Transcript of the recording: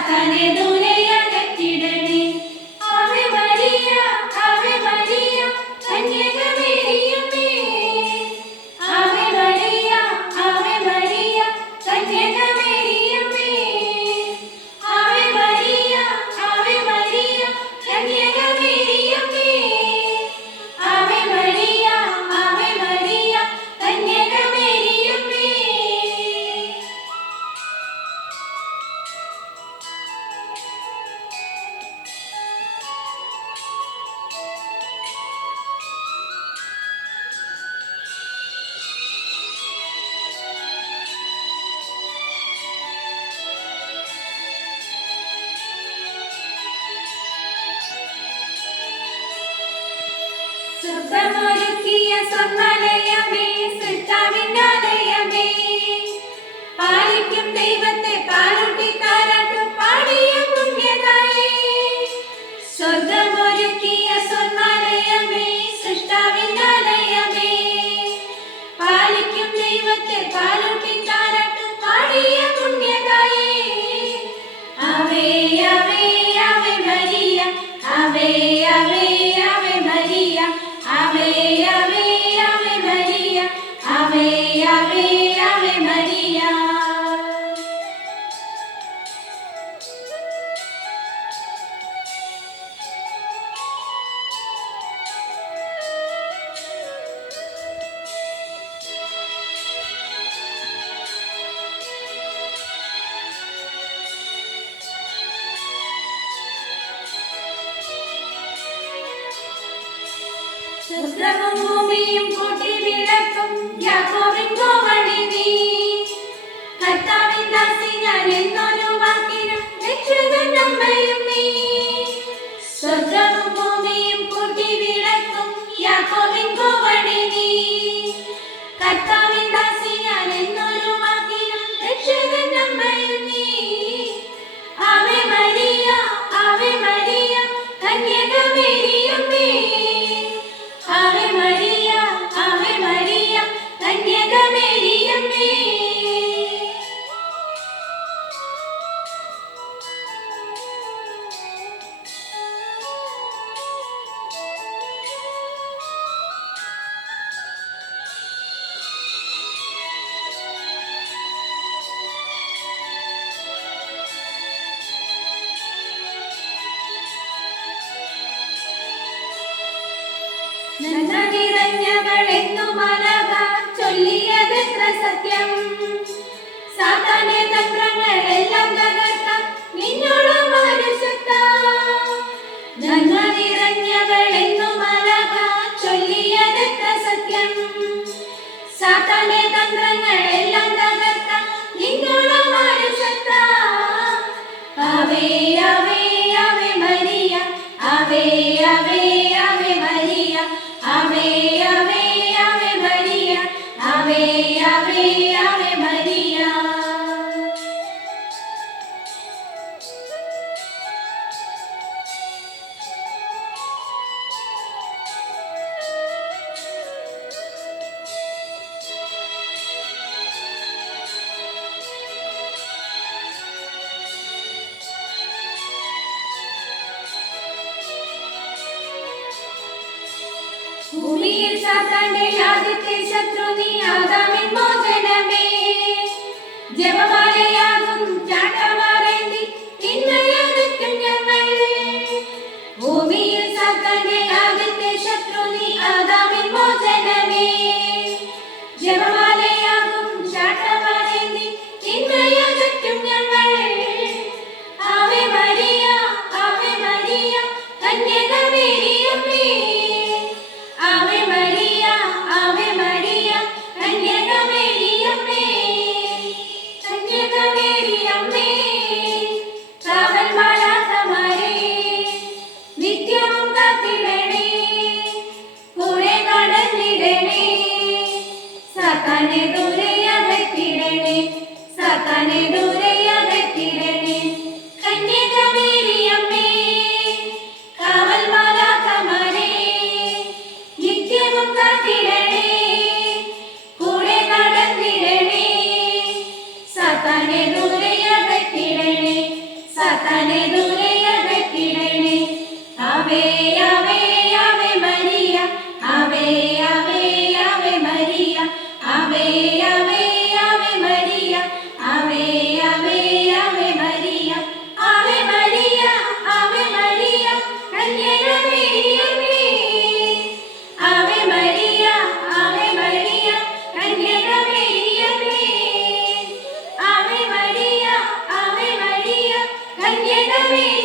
സാത്താനെ ദൂരെ അകറ്റിടണേ. Ave Maria Ave Maria കന്യകമേരിയമ്മേ. Ave Maria Ave Maria കന്യകമേരിയമ്മേ. Ave Maria Ave Maria കന്യകമേരിയമ്മേ. Ave Maria Ave Maria കന്യകമേരിയമ്മേ. സ്വർഗ്ഗമൊരുക്കിയ സ്വർണ്ണാലയമേ, സൃഷ്ടാവിന്നാലയമേ, പാലിക്കും ദൈവത്തെ പാലൂട്ടി താരാട്ടും പാടിയ പുണ്യതായേ. സ്വർഗ്ഗമൊരുക്കിയ സ്വർണ്ണാലയമേ, സൃഷ്ടാവിന്നാലയമേ, പാലിക്കും ദൈവത്തെ പാലൂട്ടി താരാട്ടും പാടിയ പുണ്യതായേ. ആവേ ആവേ ആവേ മരിയ, ആവേ ആവേ ആവേ മരിയ, ആവേ ആവേ ആവേ മരിയ, ആവേ ആവേ ആവേ മരിയ. സ്വർഗ്ഗവും ഭൂമിയും കൂട്ടി വിളക്കും യാക്കോബിൻ കോവണി നീ. കർത്താവിൻ ദാസി ഞാൻ എന്നൊരു വാക്കിന് രക്ഷകൻ അമ്മയും നീ. സ്വർഗ്ഗവും ഭൂമിയും കൂട്ടി വിളക്കും യാക്കോബിൻ കോവണി നീ. കർത്താവിൻ ദാസി ഞാൻ എന്നൊരു വാക്കിന് രക്ഷകൻ അമ്മയും നീ. Ave Maria Ave Maria കന്യകമേരിയമ്മേ. Ave Maria Ave Maria കന്യകമേരിയമ്മേ. നന്മ നിറഞ്ഞവളെന്നു മാലാഖ ചൊല്ലിയതെത്ര സത്യം. സാത്താന്റെ തന്ത്രങ്ങളെല്ലാം തകർക്കാൻ നിന്നോട് മാനുഷത്താം. നന്മ നിറഞ്ഞവളെന്നു മാലാഖ ചൊല്ലിയതെത്ര സത്യം. സാത്താന്റെ തന്ത്രങ്ങളെല്ലാം തകർക്കാൻ നിന്നോട് മാനുഷത്താം. ആവേ ആവേ ആവേ മരിയ, ആവേ ആവേ ആവേ മരിയ, ആവേ ആവേ ആവേ മരിയ, ആവേ ആവേ ആവേ മരിയ. ഭൂമിയിൽ സാത്താന്റെ ആദ്യത്തെ ശത്രു നീ ആദാമിൻ മോചനമേ. ജപമാലയാകും ചാട്ടമാറേന്തി തിന്മയകറ്റും ഞങ്ങൾ. ഭൂമിയിൽ സാത്താന്റെ ആദ്യത്തെ ശത്രു നീ ആദാമിൻ മോചനമേ. ജപമാലയാകും ചാട്ടമാറേന്തി തിന്മയകറ്റും ഞങ്ങൾ. Ave Maria Ave Maria കന്യകമേരിയമ്മേ. Ave Maria Ave Maria കന്യകമേരിയമ്മേ. കന്യകമേരിയമ്മേ, കാവൽ മാലാഖമാരേ, നിത്യവും കാത്തിടണേ, കൂടെ നടന്നിടണേ. സാത്താനെ ദൂരെ അകറ്റിടണേ, സാത്താനെ ദൂരെ അകറ്റിടണേ. കന്യകമേരിയമ്മേ, കാവൽ മാലാഖ സാത്താനെ ദൂരെ അകറ്റിടണേ. ആവേ ആവേ ആവേ മരിയ, ആവേ ആവേ ആവേ മരിയ, ആവേ ആവേ ആവേ മരിയ, ആവേ ആവേ Ave Maria, Ave Maria, Ave Maria, കന്യകമേരിയമേ. Ave Maria, Ave Maria, കന്യകമേരിയമേ. Ave Maria, Ave Maria, കന്യകമേരിയമേ.